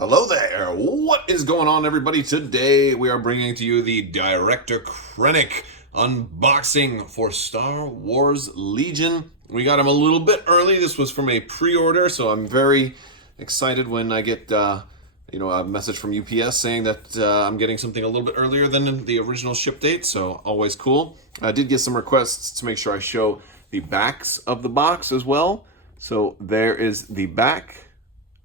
Hello there! What is going on, everybody? Today we are bringing to you the Director Krennic unboxing for Star Wars Legion. We got him a little bit early. This was from a pre-order, so I'm very excited when I get a message from UPS saying that I'm getting something a little bit earlier than the original ship date, so always cool. I did get some requests to make sure I show the backs of the box as well. So there is the back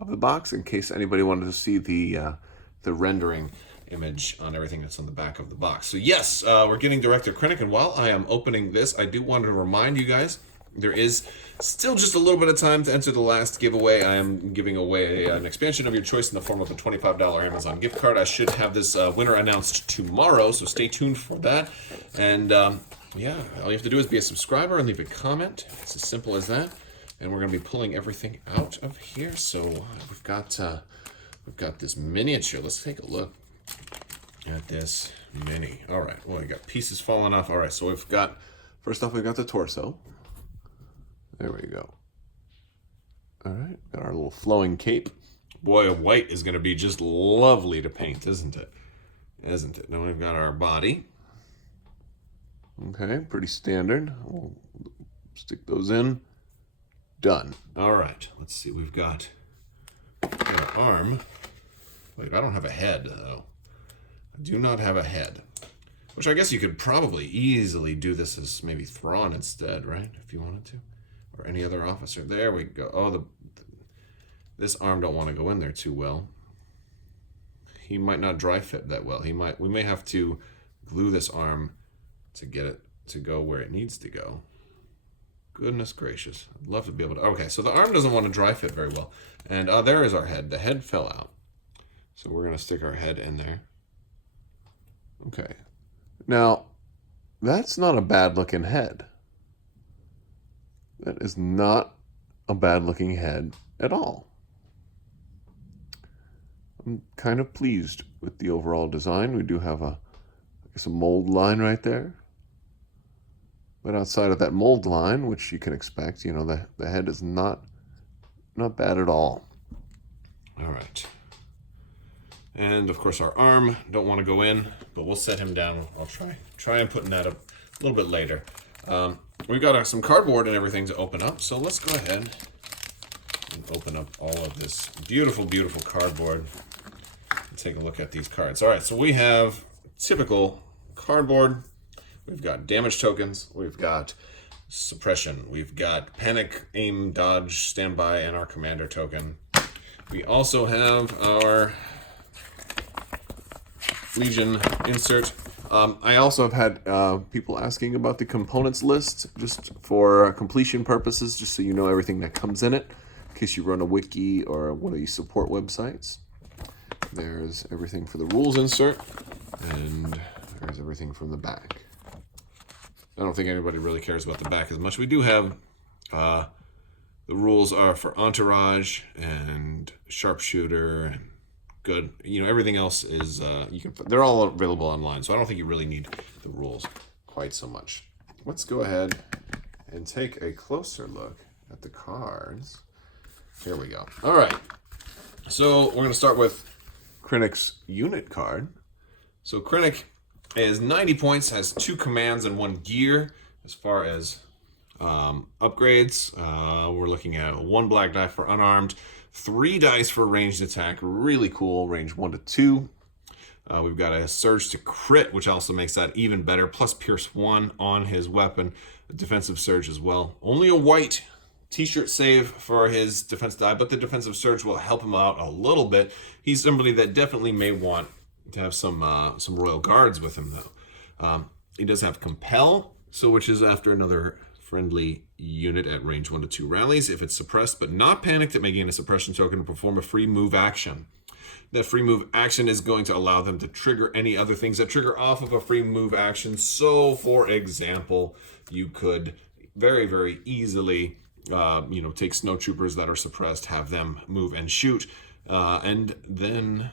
of the box in case anybody wanted to see the rendering image on everything that's on the back of the box. So yes, we're getting Director Krennic, and while I am opening this, I do want to remind you guys there is still just a little bit of time to enter the last giveaway. I am giving away an expansion of your choice in the form of a $25 Amazon gift card. I should have this winner announced tomorrow, so stay tuned for that. And yeah, all you have to do is be a subscriber and leave a comment. It's as simple as that. And we're going to be pulling everything out of here. So we've got this miniature. Let's take a look at this mini. All right. Well, we got pieces falling off. All right. So we've got, first off, we've got the torso. There we go. All right. Got our little flowing cape. Boy, a white is going to be just lovely to paint, isn't it? Isn't it? Then we've got our body. Okay. Pretty standard. We'll stick those in. Done. All right. Let's see. We've got our arm. Wait, I don't have a head, though. I do not have a head. Which I guess you could probably easily do this as maybe Thrawn instead, right? If you wanted to. Or any other officer. There we go. Oh, this arm don't want to go in there too well. He might not dry fit that well. We may have to glue this arm to get it to go where it needs to go. Goodness gracious. I'd love to be able to... Okay, so the arm doesn't want to dry fit very well. And there is our head. The head fell out. So we're going to stick our head in there. Okay. Now, that's not a bad-looking head. That is not a bad-looking head at all. I'm kind of pleased with the overall design. We do have a mold line right there. But outside of that mold line, which you can expect, the head is not bad at all. All right. And, of course, our arm, don't want to go in, but we'll set him down. I'll try and putting that up a little bit later. We've got some cardboard and everything to open up, so let's go ahead and open up all of this beautiful, beautiful cardboard and take a look at these cards. All right, so we have typical cardboard. We've got damage tokens, we've got suppression, we've got panic, aim, dodge, standby, and our commander token. We also have our Legion insert. I also have had people asking about the components list, just for completion purposes, just so you know everything that comes in it, in case you run a wiki or one of these support websites. There's everything for the rules insert, and there's everything from the back. I don't think anybody really cares about the back as much. We do have, the rules are for entourage and sharpshooter and good. Everything else is, they're all available online, so I don't think you really need the rules quite so much. Let's go ahead and take a closer look at the cards. Here we go. All right. So we're going to start with Krennic's unit card. So Krennic is 90 points, has 2 commands and 1 gear. As far as upgrades, we're looking at 1 black die for unarmed, 3 dice for ranged attack, really cool, range 1 to 2. We've got a surge to crit, which also makes that even better, plus pierce 1 on his weapon, a defensive surge as well. Only a white t-shirt save for his defense die, but the defensive surge will help him out a little bit. He's somebody that definitely may want to have some royal guards with him, though. He does have compel, which is after another friendly unit at range 1 to 2 rallies. If it's suppressed but not panicked, it may gain a suppression token to perform a free move action. That free move action is going to allow them to trigger any other things that trigger off of a free move action. So, for example, you could very, very easily, take snowtroopers that are suppressed, have them move and shoot, and then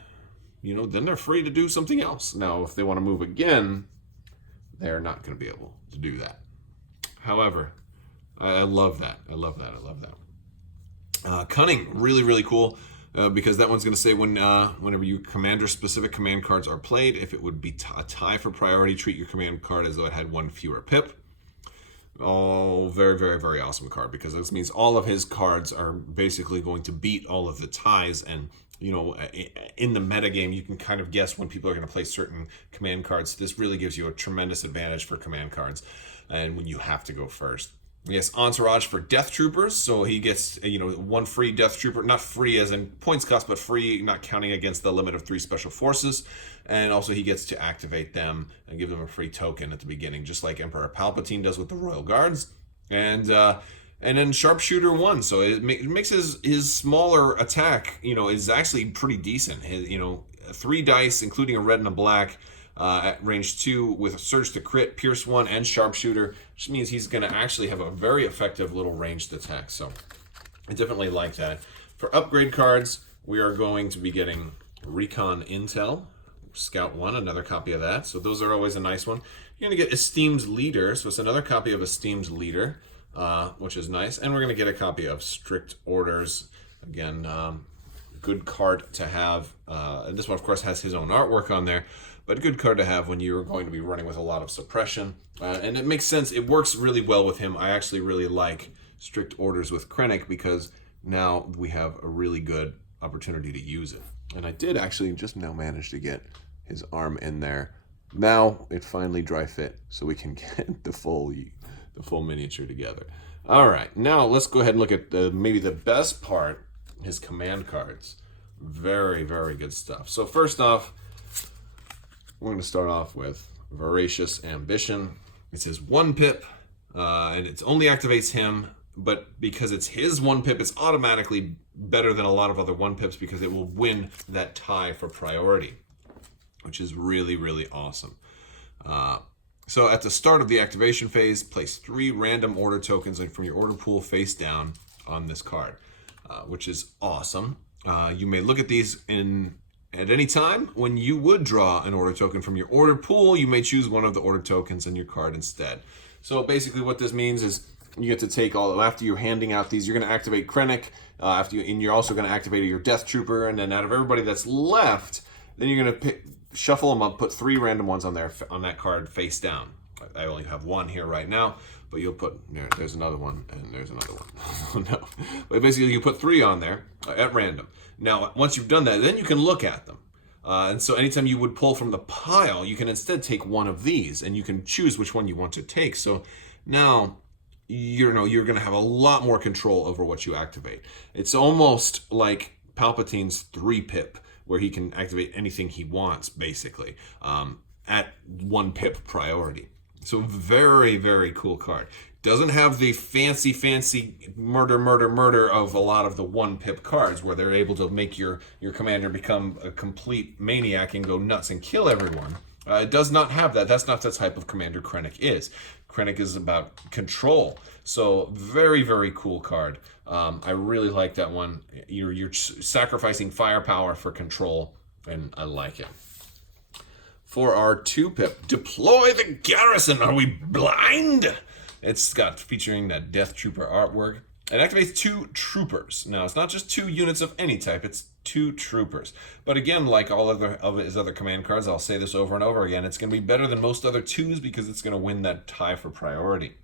they're free to do something else. Now, if they want to move again, they're not going to be able to do that. However, I love that. I love that. Cunning, really, really cool. because that one's going to say whenever your commander-specific command cards are played, if it would be a tie for priority, treat your command card as though it had one fewer pip. Oh, very, very, very awesome card, because this means all of his cards are basically going to beat all of the ties. And, you know, in the metagame, you can kind of guess when people are going to play certain command cards. This really gives you a tremendous advantage for command cards and when you have to go first. Yes, Entourage for Death Troopers, so he gets, you know, one free Death Trooper, not free as in points cost, but free, not counting against the limit of 3 special forces, and also he gets to activate them and give them a free token at the beginning, just like Emperor Palpatine does with the Royal Guards, and then Sharpshooter 1, so it makes his smaller attack, you know, is actually pretty decent. You know, 3 dice, including a red and a black, at range 2 with Surge to Crit, Pierce 1, and Sharpshooter, which means he's going to actually have a very effective little ranged attack. So I definitely like that. For upgrade cards, we are going to be getting Recon Intel, Scout 1, another copy of that. So those are always a nice one. You're going to get Esteemed Leader, so it's another copy of Esteemed Leader, which is nice. And we're going to get a copy of Strict Orders. Again, good card to have. And this one, of course, has his own artwork on there. But a good card to have when you're going to be running with a lot of suppression. And it makes sense. It works really well with him. I actually really like Strict Orders with Krennic because now we have a really good opportunity to use it. And I did actually just now manage to get his arm in there. Now it finally dry fit so we can get the full miniature together. All right, now let's go ahead and look at maybe the best part, his command cards. Very, very good stuff. So first off, we're going to start off with Voracious Ambition. It says 1 pip, and it only activates him, but because it's his 1 pip, it's automatically better than a lot of other 1 pips because it will win that tie for priority, which is really, really awesome. So at the start of the activation phase, place 3 random order tokens from your order pool face down on this card, which is awesome. You may look at these at any time. When you would draw an order token from your order pool, you may choose one of the order tokens in your card instead. So basically what this means is you get to take after you're handing out these, you're going to activate Krennic, and you're also going to activate your Death Trooper, and then out of everybody that's left, then you're going to shuffle them up, put 3 random ones on that card face down. I only have 1 here right now, but you'll put, there's another one, and there's another one. No. But basically you put 3 on there at random. Now, once you've done that, then you can look at them. And so anytime you would pull from the pile, you can instead take one of these, and you can choose which one you want to take. So now, you're going to have a lot more control over what you activate. It's almost like Palpatine's 3 pip, where he can activate anything he wants, basically, at 1 pip priority. So very, very cool card. Doesn't have the fancy murder of a lot of the 1 pip cards where they're able to make your commander become a complete maniac and go nuts and kill everyone. It does not have that. That's not the type of commander Krennic is. Krennic is about control. So very, very cool card. I really like that one. You're sacrificing firepower for control, and I like it. For our 2 pip, Deploy the Garrison. Are we blind? It's got featuring that Death Trooper artwork. It activates 2 troopers. Now, it's not just 2 units of any type, it's 2 troopers. But again, like all of his other command cards, I'll say this over and over again, it's going to be better than most other 2s because it's going to win that tie for priority.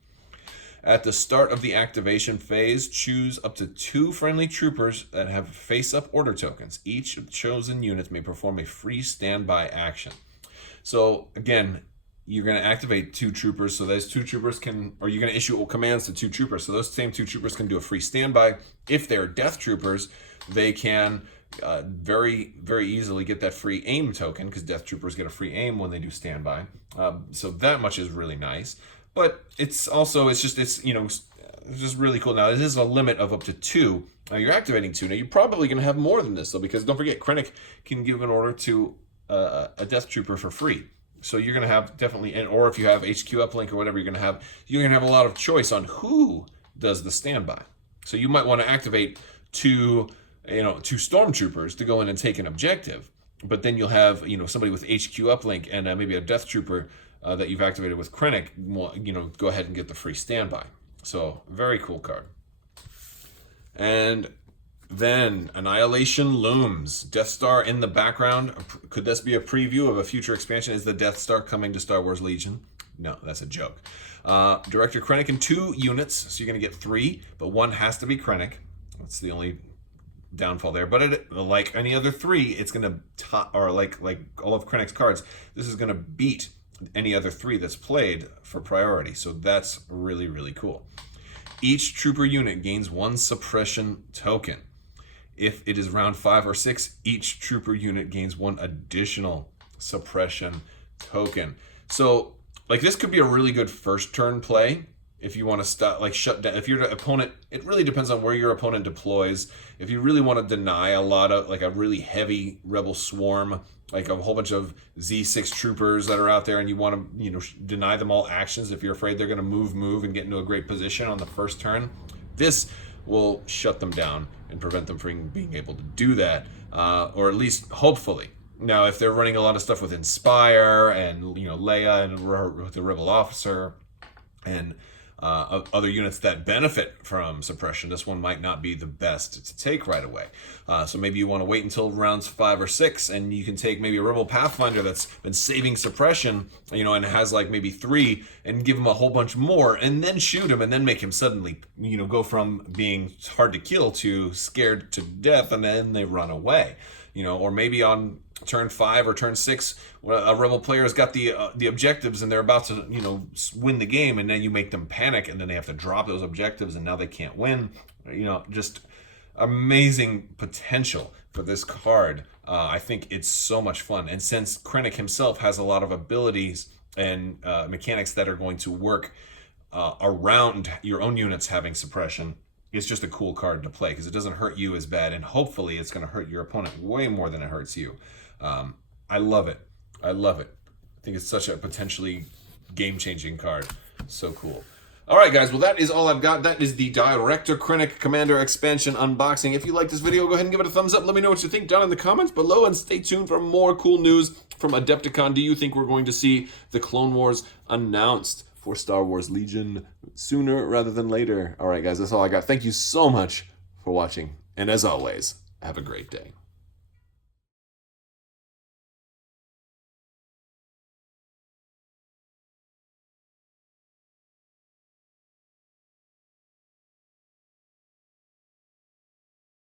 At the start of the activation phase, choose up to 2 friendly troopers that have face-up order tokens. Each of the chosen units may perform a free standby action. So, again, you're going to activate 2 troopers, so those 2 troopers you're going to issue commands to 2 troopers, so those same 2 troopers can do a free standby. If they're Death Troopers, they can very, very easily get that free aim token, because Death Troopers get a free aim when they do standby. So that much is really nice. But it's just really cool. Now, this is a limit of up to 2. Now, you're activating 2. Now, you're probably going to have more than this, though, because don't forget, Krennic can give an order to a Death Trooper for free. So you're going to have definitely, or if you have HQ uplink or whatever, you're going to have a lot of choice on who does the standby. So you might want to activate 2 stormtroopers to go in and take an objective, but then you'll have, somebody with HQ uplink and maybe a Death Trooper that you've activated with Krennic, go ahead and get the free standby. So very cool card. And Then, Annihilation looms. Death Star in the background. Could this be a preview of a future expansion? Is the Death Star coming to Star Wars Legion? No, that's a joke. Director Krennic in 2 units, so you're going to get 3, but 1 has to be Krennic. That's the only downfall there. But like any other 3, it's going to top, or like all of Krennic's cards, this is going to beat any other 3 that's played for priority. So that's really, really cool. Each trooper unit gains 1 suppression token. If it is round 5 or 6, each trooper unit gains 1 additional suppression token. So, like, this could be a really good first turn play if you want to stop, like, shut down. If your opponent, it really depends on where your opponent deploys. If you really want to deny a lot of, like, a really heavy rebel swarm, like a whole bunch of Z6 troopers that are out there, and you want to, deny them all actions if you're afraid they're going to move and get into a great position on the first turn, this will shut them down and prevent them from being able to do that, or at least hopefully. Now, if they're running a lot of stuff with Inspire and Leia and with the Rebel Officer and other units that benefit from suppression, this one might not be the best to take right away. So maybe you want to wait until rounds 5 or 6, and you can take maybe a Rebel Pathfinder that's been saving suppression, and has like maybe 3, and give him a whole bunch more, and then shoot him, and then make him suddenly, go from being hard to kill to scared to death, and then they run away. Or maybe on turn 5 or turn 6, a rebel player's got the objectives and they're about to win the game, and then you make them panic, and then they have to drop those objectives, and now they can't win. Just amazing potential for this card. I think it's so much fun, and since Krennic himself has a lot of abilities and mechanics that are going to work around your own units having suppression, it's just a cool card to play because it doesn't hurt you as bad, and hopefully it's going to hurt your opponent way more than it hurts you. I love it. I think it's such a potentially game-changing card. So cool. All right, guys. Well, that is all I've got. That is the Director Krennic Commander Expansion unboxing. If you like this video, go ahead and give it a thumbs up. Let me know what you think down in the comments below, and stay tuned for more cool news from Adepticon. Do you think we're going to see the Clone Wars announced for Star Wars Legion sooner rather than later? All right, guys. That's all I got. Thank you so much for watching. And as always, have a great day.